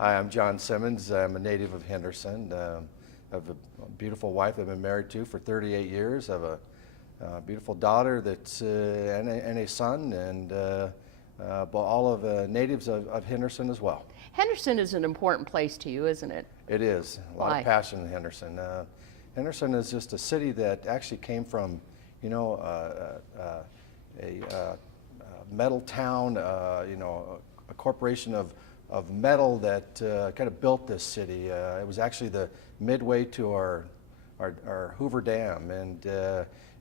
Hi, I'm John Simmons. I'm a native of Henderson. I have a beautiful wife I've been married to for 38 years. I have a beautiful daughter that's and a son, and but all of natives of Henderson as well. Henderson is an important place to you, isn't it? It is. A lot Why? of passion in Henderson. Henderson is just a city that actually came from, you know, a metal town, a corporation of metal that kind of built this city. It was actually the midway to our Hoover Dam, and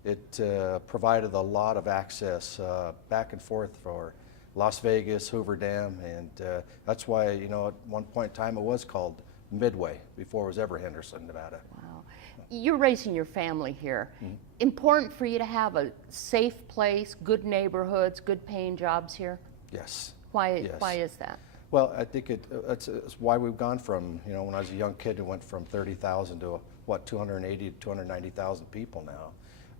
it provided a lot of access back and forth for Las Vegas, Hoover Dam, and that's why, you know, at one point in time it was called Midway before it was ever Henderson, Nevada. Wow. You're raising your family here. Mm-hmm. Important for you to have a safe place, good neighborhoods, good paying jobs here? Yes. Why, Yes. why is that? Well, I think it's why we've gone from, you know, when I was a young kid, it went from 30,000 to what, 280 to 290,000 people now.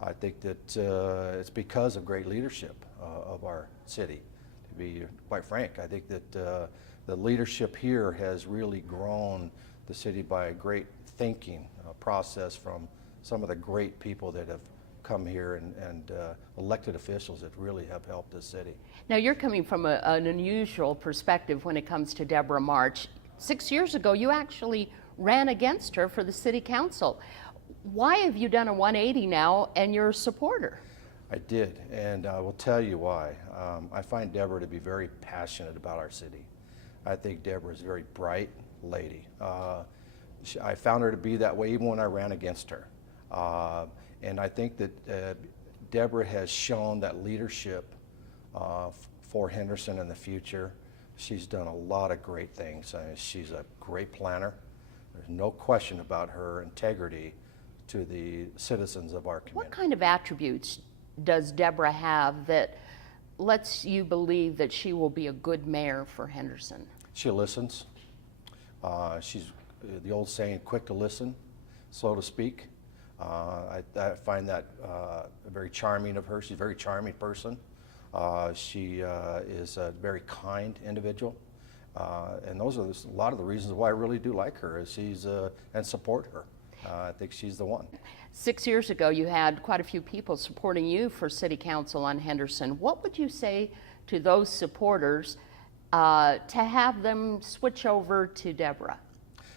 I think that it's because of great leadership of our city. To be quite frank, I think that the leadership here has really grown the city by a great thinking process from some of the great people that have come here and elected officials that really have helped this city. Now you're coming from an unusual perspective when it comes to Debra March. 6 years ago, you actually ran against her for the city council. Why have you done a 180 now and you're a supporter? I did, and I will tell you why. I find Debra to be very passionate about our city. I think Debra is a very bright lady. I found her to be that way even when I ran against her. And I think that Debra has shown that leadership for Henderson in the future. She's done a lot of great things. She's a great planner. There's no question about her integrity to the citizens of our community. What kind of attributes does Debra have that lets you believe that she will be a good mayor for Henderson? She listens. She's the old saying, quick to listen, slow to speak. I find that very charming of her. She's a very charming person. She is a very kind individual. And those are a lot of the reasons why I really do like her, is and support her. I think she's the one. 6 years ago, you had quite a few people supporting you for city council on Henderson. What would you say to those supporters to have them switch over to Debra?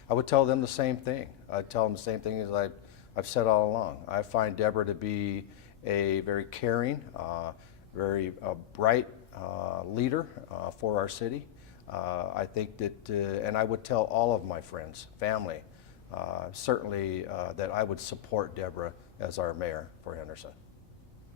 I would tell them the same thing. I'd tell them the same thing as I've said all along. I find Debra to be a very caring, very bright leader for our city. I think that, and I would tell all of my friends, family, certainly that I would support Debra as our mayor for Henderson.